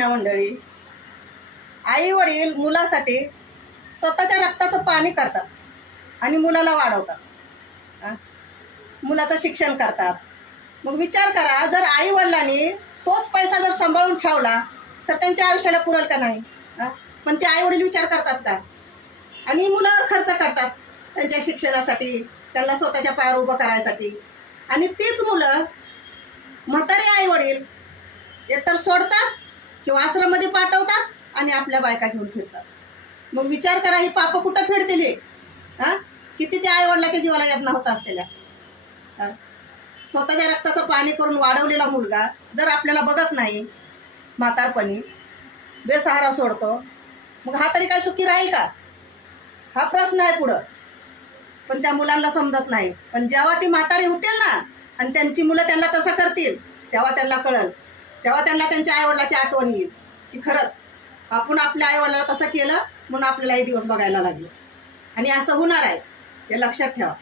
ना मंडळी, आई वडील मुलासाठी स्वतःच्या रक्ताचं पाणी करतात आणि मुलाला वाढवतात, मुलाचं शिक्षण करतात. मग विचार करा, जर आई वडिलांनी तोच पैसा जर सांभाळून ठेवला तर त्यांच्या आयुष्याला पुरेल का नाही? पण ते आई वडील विचार करतात का? आणि मुलावर खर्च करतात त्यांच्या शिक्षणासाठी, त्यांना स्वतःच्या पायावर उभं करायसाठी. आणि तीच मुलं म्हातारे आई वडील एकतर सोडतात किंवा आश्रममध्ये पाठवतात आणि आपल्या बायका घेऊन फिरतात. मग विचार करा, ही पापं कुठं फेडतील हे? किती त्या आई वडिलाच्या जीवाला यातना होत असलेल्या. स्वतःच्या रक्ताचं पाणी करून वाढवलेला मुलगा जर आपल्याला बघत नाही, म्हातारपणी बेसहारा सोडतो, मग हा तरी काय सुखी राहील का? हा प्रश्न आहे पुढं. पण त्या मुलांना समजत नाही. पण जेव्हा ती म्हातारी होतील ना आणि त्यांची मुलं त्यांना तसं करतील, तेव्हा त्यांना कळल, तेव्हा त्यांना त्यांच्या आईवडिलाची आठवण येईल की खरंच आपण आपल्या आईवडिलाला तसं केलं म्हणून आपल्याला हे दिवस बघायला लागले. आणि असं होणार आहे, हे लक्षात ठेवा.